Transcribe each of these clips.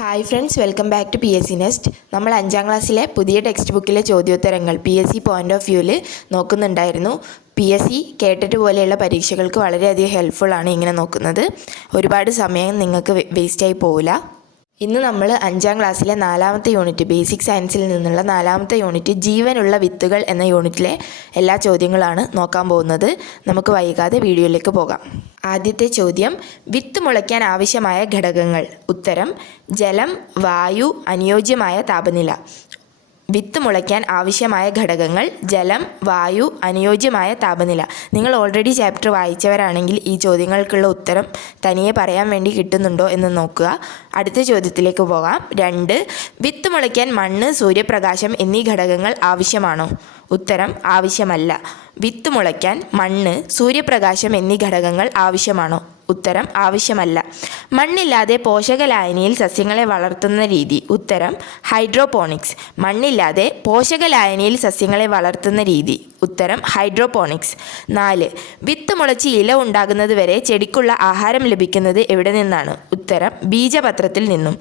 Hi friends welcome back to P S C nest നമ്മൾ അഞ്ചാം ക്ലാസ്സിലെ പുതിയ ടെക്സ്റ്റ് ബുക്കിലെ ചോദ്യോത്തരങ്ങൾ P S C point of വ്യൂവിൽ നോക്കുന്നുണ്ടായിരുന്നു. പി എസ് സി കേട്ടിട്ട് പോലെയുള്ള പരീക്ഷകൾക്ക് വളരെയധികം ഹെൽപ്ഫുൾ ആണ് ഇങ്ങനെ നോക്കുന്നത്. ഒരുപാട് സമയം നിങ്ങൾക്ക് വേസ്റ്റായി പോവില്ല. ഇന്ന് നമ്മൾ അഞ്ചാം ക്ലാസ്സിലെ നാലാമത്തെ യൂണിറ്റ് ബേസിക് സയൻസിൽ നിന്നുള്ള നാലാമത്തെ യൂണിറ്റ് ജീവനുള്ള വിത്തുകൾ എന്ന യൂണിറ്റിലെ എല്ലാ ചോദ്യങ്ങളാണ് നോക്കാൻ പോകുന്നത്. നമുക്ക് വൈകാതെ വീഡിയോയിലേക്ക് പോകാം. ആദ്യത്തെ ചോദ്യം വിത്ത് മുളയ്ക്കാൻ ആവശ്യമായ ഘടകങ്ങൾ. ഉത്തരം ജലം വായു അനുയോജ്യമായ താപനില. വിത്ത് മുളയ്ക്കാൻ ആവശ്യമായ ഘടകങ്ങൾ ജലം വായു അനുയോജ്യമായ താപനില. നിങ്ങൾ ഓൾറെഡി ചാപ്റ്റർ വായിച്ചവരാണെങ്കിൽ ഈ ചോദ്യങ്ങൾക്കുള്ള ഉത്തരം തനിയെ പറയാൻ വേണ്ടി കിട്ടുന്നുണ്ടോ എന്ന് നോക്കുക. അടുത്ത ചോദ്യത്തിലേക്ക് പോകാം. രണ്ട് വിത്ത് മുളയ്ക്കാൻ മണ്ണ് സൂര്യപ്രകാശം എന്നീ ഘടകങ്ങൾ ആവശ്യമാണോ? ഉത്തരം ആവശ്യമല്ല. വിത്ത് മുളയ്ക്കാൻ മണ്ണ് സൂര്യപ്രകാശം എന്നീ ഘടകങ്ങൾ ആവശ്യമാണോ? ഉത്തരം ആവശ്യമല്ല. മണ്ണില്ലാതെ പോഷകലായനിയിൽ സസ്യങ്ങളെ വളർത്തുന്ന രീതി. ഉത്തരം ഹൈഡ്രോപോണിക്സ്. മണ്ണില്ലാതെ പോഷകലായനിയിൽ സസ്യങ്ങളെ വളർത്തുന്ന രീതി. ഉത്തരം ഹൈഡ്രോപോണിക്സ്. നാല് വിത്ത് മുളച്ച് ഇല ഉണ്ടാകുന്നത് വരെ ചെടിക്കുള്ള ആഹാരം ലഭിക്കുന്നത് എവിടെ നിന്നാണ്? ഉത്തരം ബീജപത്രത്തിൽ നിന്നും.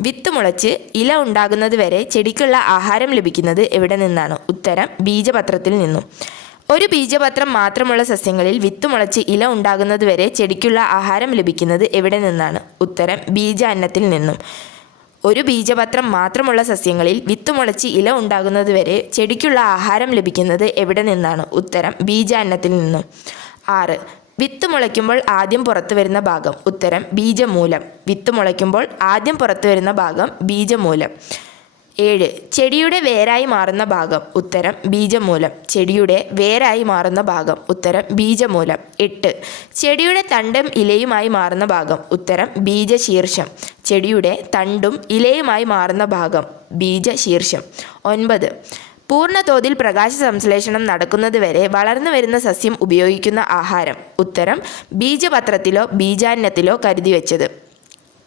വിത്ത് മുളച്ച് ഇല ഉണ്ടാകുന്നത് വരെ ചെടിക്കുള്ള ആഹാരം ലഭിക്കുന്നത് എവിടെ നിന്നാണ്? ഉത്തരം ബീജപത്രത്തിൽ നിന്നും. ഒരു ബീജപത്രം മാത്രമുള്ള സസ്യങ്ങളിൽ വിത്ത് മുളച്ച് ഇല ഉണ്ടാകുന്നതുവരെ ചെടിക്കുള്ള ആഹാരം ലഭിക്കുന്നത് എവിടെ നിന്നാണ്? ഉത്തരം ബീജാന്നത്തിൽ നിന്നും. ഒരു ബീജപത്രം മാത്രമുള്ള സസ്യങ്ങളിൽ വിത്ത് മുളച്ച് ഇല ഉണ്ടാകുന്നതുവരെ ചെടിക്കുള്ള ആഹാരം ലഭിക്കുന്നത് എവിടെ നിന്നാണ്? ഉത്തരം ബീജാന്നത്തിൽ നിന്നും. ആറ് വിത്ത് മുളയ്ക്കുമ്പോൾ ആദ്യം പുറത്തു വരുന്ന ഭാഗം. ഉത്തരം ബീജമൂലം. വിത്ത് മുളയ്ക്കുമ്പോൾ ആദ്യം പുറത്തു വരുന്ന ഭാഗം ബീജമൂലം. ഏഴ്. ചെടിയുടെ വേരായി മാറുന്ന ഭാഗം ഉത്തരം ബീജമൂലം. ചെടിയുടെ വേരായി മാറുന്ന ഭാഗം ഉത്തരം ബീജമൂലം. എട്ട്. ചെടിയുടെ തണ്ടും ഇലയുമായി മാറുന്ന ഭാഗം ഉത്തരം ബീജശീർഷം. ചെടിയുടെ തണ്ടും ഇലയുമായി മാറുന്ന ഭാഗം ബീജശീർഷം. ഒൻപത്. പൂർണതോതിൽ പ്രകാശ സംശ്ലേഷണം നടക്കുന്നതുവരെ വളർന്നു വരുന്ന സസ്യം ഉപയോഗിക്കുന്ന ആഹാരം ഉത്തരം ബീജപത്രത്തിലോ ബീജാന്നത്തിലോ കരുതി വെച്ചത്.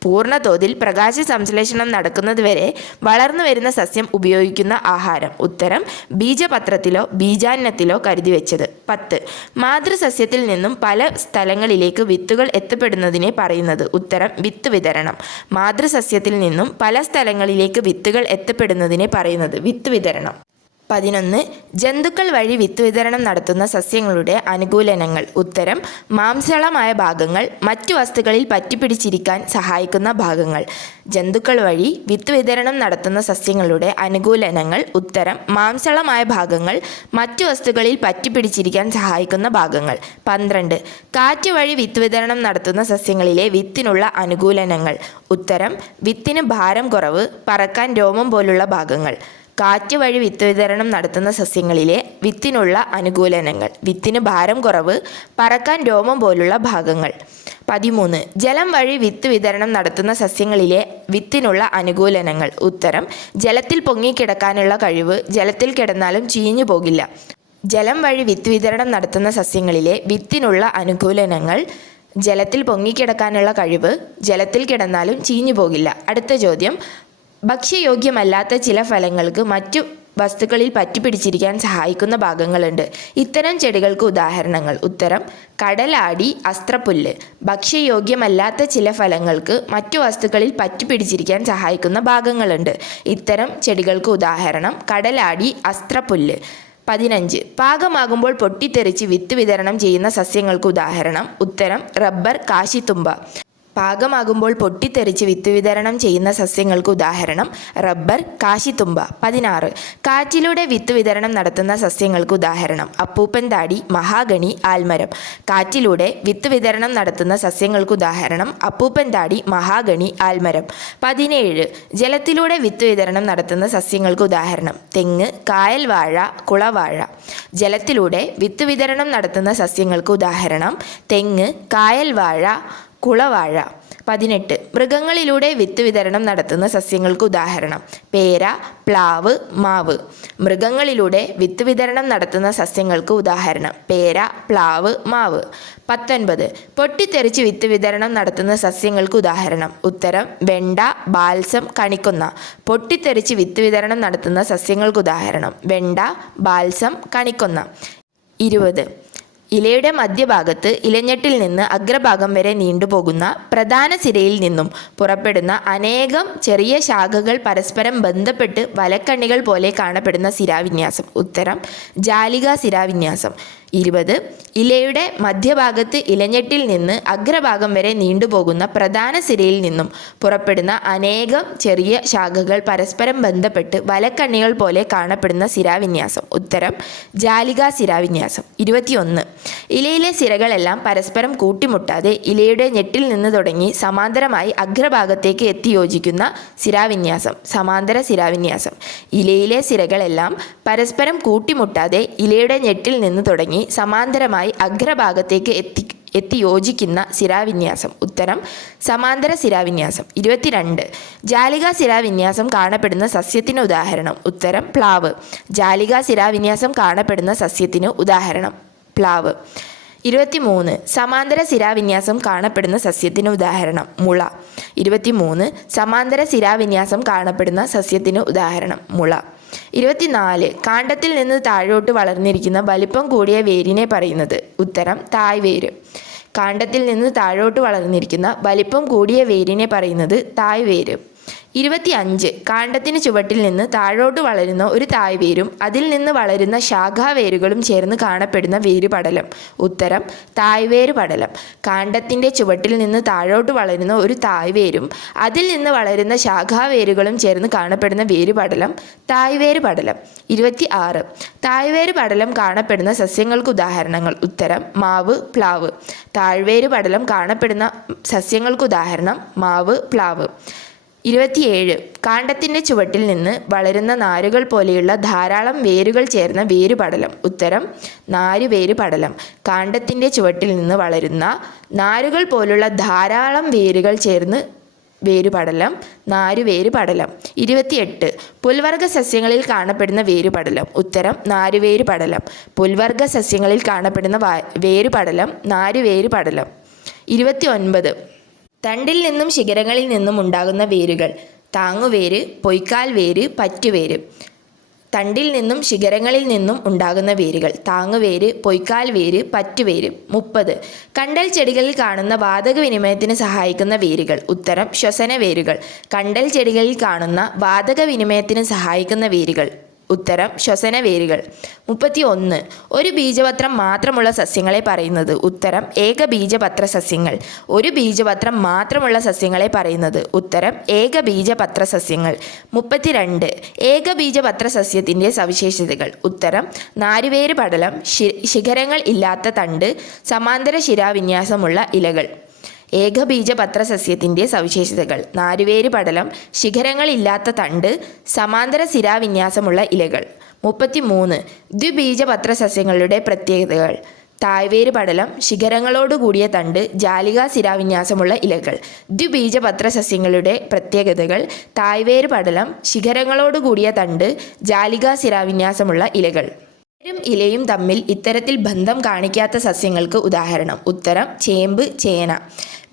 പൂർണതോതിൽ പ്രകാശ സംശ്ലേഷണം നടക്കുന്നതുവരെ വളർന്നു വരുന്ന സസ്യം ഉപയോഗിക്കുന്ന ആഹാരം. ഉത്തരം ബീജപത്രത്തിലോ ബീജാന്നത്തിലോ കരുതി വെച്ചത്. പത്ത് മാതൃസസ്യത്തിൽ നിന്നും പല സ്ഥലങ്ങളിലേക്ക് വിത്തുകൾ എത്തപ്പെടുന്നതിനെ പറയുന്നത്. ഉത്തരം വിത്ത് വിതരണം. മാതൃസസ്യത്തിൽ നിന്നും പല സ്ഥലങ്ങളിലേക്ക് വിത്തുകൾ എത്തപ്പെടുന്നതിനെ പറയുന്നത് വിത്ത് വിതരണം. പതിനൊന്ന് ജന്തുക്കൾ വഴി വിത്ത് വിതരണം നടത്തുന്ന സസ്യങ്ങളുടെ അനുകൂലനങ്ങൾ. ഉത്തരം മാംസളമായ ഭാഗങ്ങൾ മറ്റു വസ്തുക്കളിൽ പറ്റിപ്പിടിച്ചിരിക്കാൻ സഹായിക്കുന്ന ഭാഗങ്ങൾ. ജന്തുക്കൾ വഴി വിത്ത് വിതരണം നടത്തുന്ന സസ്യങ്ങളുടെ അനുകൂലനങ്ങൾ. ഉത്തരം മാംസളമായ ഭാഗങ്ങൾ മറ്റു വസ്തുക്കളിൽ പറ്റിപ്പിടിച്ചിരിക്കാൻ സഹായിക്കുന്ന ഭാഗങ്ങൾ. പന്ത്രണ്ട് കാറ്റ് വഴി വിത്ത് വിതരണം നടത്തുന്ന സസ്യങ്ങളിലെ വിത്തിനുള്ള അനുകൂലനങ്ങൾ. ഉത്തരം വിത്തിന് ഭാരം കുറവ് പറക്കാൻ രോമം പോലുള്ള ഭാഗങ്ങൾ. കാറ്റ് വഴി വിത്ത് വിതരണം നടത്തുന്ന സസ്യങ്ങളിലെ വിത്തിനുള്ള അനുകൂലനങ്ങൾ. വിത്തിന് ഭാരം കുറവ് പറക്കാൻ രോമം പോലുള്ള ഭാഗങ്ങൾ. പതിമൂന്ന് ജലം വഴി വിത്ത് വിതരണം നടത്തുന്ന സസ്യങ്ങളിലെ വിത്തിനുള്ള അനുകൂലനങ്ങൾ. ഉത്തരം ജലത്തിൽ പൊങ്ങിക്കിടക്കാനുള്ള കഴിവ് ജലത്തിൽ കിടന്നാലും ചീഞ്ഞു പോകില്ല. ജലം വഴി വിത്ത് വിതരണം നടത്തുന്ന സസ്യങ്ങളിലെ വിത്തിനുള്ള അനുകൂലനങ്ങൾ ജലത്തിൽ പൊങ്ങിക്കിടക്കാനുള്ള കഴിവ് ജലത്തിൽ കിടന്നാലും ചീഞ്ഞു പോകില്ല. അടുത്ത ചോദ്യം ഭക്ഷ്യയോഗ്യമല്ലാത്ത ചില ഫലങ്ങൾക്ക് മറ്റു വസ്തുക്കളിൽ പറ്റിപ്പിടിച്ചിരിക്കാൻ സഹായിക്കുന്ന ഭാഗങ്ങളുണ്ട്. ഇത്തരം ചെടികൾക്ക് ഉദാഹരണങ്ങൾ. ഉത്തരം കടലാടി അസ്ത്രപ്പുല്ല്. ഭക്ഷ്യയോഗ്യമല്ലാത്ത ചില ഫലങ്ങൾക്ക് മറ്റു വസ്തുക്കളിൽ പറ്റിപ്പിടിച്ചിരിക്കാൻ സഹായിക്കുന്ന ഭാഗങ്ങളുണ്ട്. ഇത്തരം ചെടികൾക്ക് ഉദാഹരണം കടലാടി അസ്ത്രപ്പുല്ല്. പതിനഞ്ച് പാകമാകുമ്പോൾ പൊട്ടിത്തെറിച്ച് വിത്ത് വിതരണം ചെയ്യുന്ന സസ്യങ്ങൾക്ക് ഉദാഹരണം. ഉത്തരം റബ്ബർ കാശിത്തുമ്പ. പാകമാകുമ്പോൾ പൊട്ടിത്തെറിച്ച് വിത്ത് വിതരണം ചെയ്യുന്ന സസ്യങ്ങൾക്ക് ഉദാഹരണം റബ്ബർ കാശിത്തുമ്പ പതിനാറ്. കാറ്റിലൂടെ വിത്ത് വിതരണം നടത്തുന്ന സസ്യങ്ങൾക്ക് ഉദാഹരണം അപ്പൂപ്പൻ താടി മഹാഗണി ആൽമരം. കാറ്റിലൂടെ വിത്ത് വിതരണം നടത്തുന്ന സസ്യങ്ങൾക്ക് ഉദാഹരണം അപ്പൂപ്പൻ താടി മഹാഗണി ആൽമരം. പതിനേഴ്. ജലത്തിലൂടെ വിത്ത് വിതരണം നടത്തുന്ന സസ്യങ്ങൾക്ക് ഉദാഹരണം തെങ്ങ് കായൽ വാഴ കുളവാഴ. ജലത്തിലൂടെ വിത്ത് വിതരണം നടത്തുന്ന സസ്യങ്ങൾക്ക് ഉദാഹരണം തെങ്ങ് കായൽ വാഴ കുളവാഴ. പതിനെട്ട്. മൃഗങ്ങളിലൂടെ വിത്ത് വിതരണം നടത്തുന്ന സസ്യങ്ങൾക്ക് ഉദാഹരണം. പേര പ്ലാവ് മാവ്. മൃഗങ്ങളിലൂടെ വിത്ത് വിതരണം നടത്തുന്ന സസ്യങ്ങൾക്ക് ഉദാഹരണം. പേര പ്ലാവ് മാവ്. പത്തൊൻപത്. പൊട്ടിത്തെറിച്ച് വിത്ത് വിതരണം നടത്തുന്ന സസ്യങ്ങൾക്ക് ഉദാഹരണം. ഉത്തരം വെണ്ട ബാൽസം കണിക്കുന്ന. പൊട്ടിത്തെറിച്ച് വിത്ത് വിതരണം നടത്തുന്ന സസ്യങ്ങൾക്ക് ഉദാഹരണം. വെണ്ട ബാൽസം കണിക്കുന്ന. ഇരുപത്. ഇലയുടെ മധ്യഭാഗത്ത് ഇലഞ്ഞെട്ടിൽ നിന്ന് അഗ്രഭാഗം വരെ നീണ്ടുപോകുന്ന പ്രധാന സിരയിൽ നിന്നും പുറപ്പെടുന്ന അനേകം ചെറിയ ശാഖകൾ പരസ്പരം ബന്ധപ്പെട്ട് വലക്കണ്ണികൾ പോലെ കാണപ്പെടുന്ന സിരാവിന്യാസം. ഉത്തരം ജാലിക സിരാവിന്യാസം. ഇരുപത്. ഇലയുടെ മധ്യഭാഗത്ത് ഇലഞ്ഞെട്ടിൽ നിന്ന് അഗ്രഭാഗം വരെ നീണ്ടുപോകുന്ന പ്രധാന സിരയിൽ നിന്നും പുറപ്പെടുന്ന അനേകം ചെറിയ ശാഖകൾ പരസ്പരം ബന്ധപ്പെട്ട് വലക്കണ്ണികൾ പോലെ കാണപ്പെടുന്ന സിരാവിന്യാസം. ഉത്തരം ജാലിക സിരാവിന്യാസം. ഇരുപത്തിയൊന്ന്. ഇലയിലെ സിരകളെല്ലാം പരസ്പരം കൂട്ടിമുട്ടാതെ ഇലയുടെ ഞെട്ടിൽ നിന്ന് തുടങ്ങി സമാന്തരമായി അഗ്രഭാഗത്തേക്ക് എത്തി യോജിക്കുന്ന സിരാവിന്യാസം സമാന്തര സിരാവിന്യാസം. ഇലയിലെ സിരകളെല്ലാം പരസ്പരം കൂട്ടിമുട്ടാതെ ഇലയുടെ ഞെട്ടിൽ നിന്ന് തുടങ്ങി സമാന്തരമായി അഗ്രഭാഗത്തേക്ക് എത്തി എത്തി യോജിക്കുന്ന സിരാവിന്യാസം ഉത്തരം സമാന്തര സിരാവിന്യാസം ഇരുപത്തിരണ്ട്. ജാലിക സിരാവിന്യാസം കാണപ്പെടുന്ന സസ്യത്തിന് ഉദാഹരണം. ഉത്തരം പ്ലാവ്. ജാലിക സിരാവിന്യാസം കാണപ്പെടുന്ന സസ്യത്തിന് ഉദാഹരണം. പ്ലാവ്. ഇരുപത്തിമൂന്ന്. സമാന്തര സിരാവിന്യാസം കാണപ്പെടുന്ന സസ്യത്തിന് ഉദാഹരണം. മുള. ഇരുപത്തിമൂന്ന്. സമാന്തര സിരാവിന്യാസം കാണപ്പെടുന്ന സസ്യത്തിന് ഉദാഹരണം. മുള. ഇരുപത്തിനാല് കാണ്ടത്തിൽ നിന്ന് താഴോട്ട് വളർന്നിരിക്കുന്ന വലിപ്പം കൂടിയ വേരിനെ പറയുന്നത്. ഉത്തരം തായ്വേര് കാണ്ടത്തിൽ നിന്ന് താഴോട്ട് വളർന്നിരിക്കുന്ന വലിപ്പം കൂടിയ വേരിനെ പറയുന്നത് തായ്വേര് ഇരുപത്തി അഞ്ച് കാണ്ഡത്തിന് ചുവട്ടിൽ നിന്ന് താഴോട്ട് വളരുന്ന ഒരു തായ്വേരും അതിൽ നിന്ന് വളരുന്ന ശാഖാവേരുകളും ചേർന്ന് കാണപ്പെടുന്ന വേരുപടലം. ഉത്തരം തായ്വേര് പടലം. കാണ്ഡത്തിന്റെ ചുവട്ടിൽ നിന്ന് താഴോട്ട് വളരുന്ന ഒരു തായ്വേരും അതിൽ നിന്ന് വളരുന്ന ശാഖാവേരുകളും ചേർന്ന് കാണപ്പെടുന്ന വേരുപടലം തായ്വേര് പടലം. ഇരുപത്തി ആറ് തായ്വേര് പടലം കാണപ്പെടുന്ന സസ്യങ്ങൾക്ക് ഉദാഹരണങ്ങൾ. ഉത്തരം മാവ് പ്ലാവ്. താഴ്വേര് പടലം കാണപ്പെടുന്ന സസ്യങ്ങൾക്ക് ഉദാഹരണം മാവ് പ്ലാവ്. ഇരുപത്തിയേഴ്. കാണ്ഡത്തിന്റെ ചുവട്ടിൽ നിന്ന് വളരുന്ന നാരുകൾ പോലെയുള്ള ധാരാളം വേരുകൾ ചേർന്ന വേരുപടലം. ഉത്തരം നാരുവേര് പടലം കാണ്ഡത്തിന്റെ ചുവട്ടിൽ നിന്ന് വളരുന്ന നാരുകൾ പോലുള്ള ധാരാളം വേരുകൾ ചേർന്ന് വേരുപടലം നാരുവേര് പടലം ഇരുപത്തിയെട്ട്. പുൽവർഗ സസ്യങ്ങളിൽ കാണപ്പെടുന്ന വേരുപടലം. ഉത്തരം നാരുവേര് പടലം പുൽവർഗ സസ്യങ്ങളിൽ കാണപ്പെടുന്ന വേരുപടലം നാരുവേര് പടലം ഇരുപത്തി ഒൻപത് തണ്ടിൽ നിന്നും ശിഖരങ്ങളിൽ നിന്നും ഉണ്ടാകുന്ന വേരുകൾ. താങ്ങുവേര് പൊയ്ക്കാൽ വേര് പറ്റുവേര്. തണ്ടിൽ നിന്നും ശിഖരങ്ങളിൽ നിന്നും ഉണ്ടാകുന്ന വേരുകൾ. താങ്ങുവേര് പൊയ്ക്കാൽ വേര് പറ്റുവേര്. മുപ്പത്. കണ്ടൽ ചെടികളിൽ കാണുന്ന വാതക വിനിമയത്തിന് സഹായിക്കുന്ന വേരുകൾ. ഉത്തരം ശ്വസന വേരുകൾ കണ്ടൽ ചെടികളിൽ കാണുന്ന വാതക വിനിമയത്തിന് സഹായിക്കുന്ന വേരുകൾ. ഉത്തരം ശ്വസന വേരുകൾ മുപ്പത്തി ഒന്ന് ഒരു ബീജപത്രം മാത്രമുള്ള സസ്യങ്ങളെ പറയുന്നത്. ഉത്തരം ഏകബീജപത്ര സസ്യങ്ങൾ. ഒരു ബീജപത്രം മാത്രമുള്ള സസ്യങ്ങളെ പറയുന്നത്. ഉത്തരം ഏകബീജപത്ര സസ്യങ്ങൾ. മുപ്പത്തിരണ്ട്. ഏകബീജപത്ര സസ്യത്തിന്റെ സവിശേഷതകൾ. ഉത്തരം നാരുവേര് പടലം ശിഖരങ്ങൾ ഇല്ലാത്ത തണ്ട് സമാന്തര ശിരാവിന്യാസമുള്ള ഇലകൾ. ഏകബീജപത്ര സസ്യത്തിന്റെ സവിശേഷതകൾ. നാരുവേര് പടലം ശിഖരങ്ങളില്ലാത്ത തണ്ട് സമാന്തര സിരാവിന്യാസമുള്ള ഇലകൾ. മുപ്പത്തിമൂന്ന്. ദ്വിബീജപത്ര സസ്യങ്ങളുടെ പ്രത്യേകതകൾ. തായ്വേര് പടലം ശിഖരങ്ങളോടുകൂടിയ തണ്ട് ജാലിക സിരാവിന്യാസമുള്ള ഇലകൾ. ദ്വിബീജപത്ര സസ്യങ്ങളുടെ പ്രത്യേകതകൾ. തായ്വേര് പടലം ശിഖരങ്ങളോടുകൂടിയ തണ്ട് ജാലിക സിരാവിന്യാസമുള്ള ഇലകൾ. വേരും ഇലയും തമ്മിൽ ഇത്തരത്തിൽ ബന്ധം കാണിക്കാത്ത സസ്യങ്ങൾക്ക് ഉദാഹരണം. ഉത്തരം ചേമ്പ് ചേന.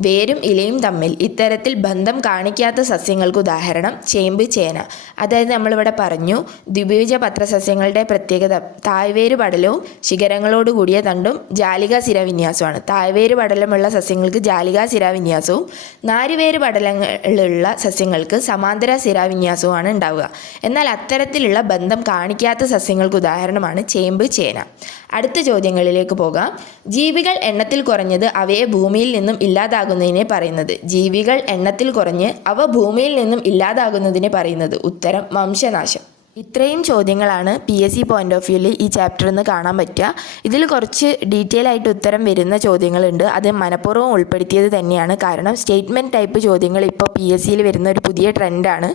വേരും ഇലയും തമ്മിൽ ഇത്തരത്തിൽ ബന്ധം കാണിക്കാത്ത സസ്യങ്ങൾക്ക് ഉദാഹരണം ചേമ്പ് ചേന. അതായത് നമ്മളിവിടെ പറഞ്ഞു ദ്വിബീജ പത്രസസ്യങ്ങളുടെ പ്രത്യേകത തായ്വേര് പടലവും ശിഖരങ്ങളോട് കൂടിയ തണ്ടും ജാലിക സിരവിന്യാസമാണ് തായ്വേര് പടലമുള്ള സസ്യങ്ങൾക്ക് ജാലിക സിരാവിന്യാസവും നാരുവേര് പടലങ്ങളുള്ള സസ്യങ്ങൾക്ക് സമാന്തര സിരാവിന്യാസവുമാണ് ഉണ്ടാവുക. എന്നാൽ അത്തരത്തിലുള്ള ബന്ധം കാണിക്കാത്ത സസ്യങ്ങൾക്ക് ഉദാഹരണമാണ് ചേമ്പ് ചേന. അടുത്ത ചോദ്യങ്ങളിലേക്ക് പോകാം. ജീവികൾ എണ്ണത്തിൽ കുറഞ്ഞത് അവയെ ഭൂമിയിൽ നിന്നും ഇല്ലാതാകുന്നതിനെ പറയുന്നത്. ജീവികൾ എണ്ണത്തിൽ കുറഞ്ഞ് അവ ഭൂമിയിൽ നിന്നും ഇല്ലാതാകുന്നതിനെ പറയുന്നത്. ഉത്തരം വംശനാശം. ഇത്രയും ചോദ്യങ്ങളാണ് P S C point of വ്യൂവിൽ ഈ ചാപ്റ്ററിൽ നിന്ന് കാണാൻ പറ്റുക. ഇതിൽ കുറച്ച് ഡീറ്റെയിൽ ആയിട്ട് ഉത്തരം വരുന്ന ചോദ്യങ്ങളുണ്ട്. അത് മനഃപൂർവം ഉൾപ്പെടുത്തിയത് തന്നെയാണ്. കാരണം സ്റ്റേറ്റ്മെന്റ് ടൈപ്പ് ചോദ്യങ്ങൾ ഇപ്പോൾ പി എസ് സിയിൽ വരുന്ന ഒരു പുതിയ ട്രെൻഡാണ്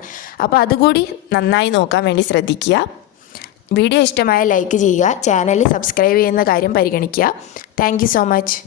അപ്പോൾ അതുകൂടി നന്നായി നോക്കാൻ വേണ്ടി ശ്രദ്ധിക്കുക. വീഡിയോ ഇഷ്ടമായ ലൈക്ക് ചെയ്യുക. ചാനൽ സബ്സ്ക്രൈബ് ചെയ്യുന്ന കാര്യം പരിഗണിക്കുക. Thank so much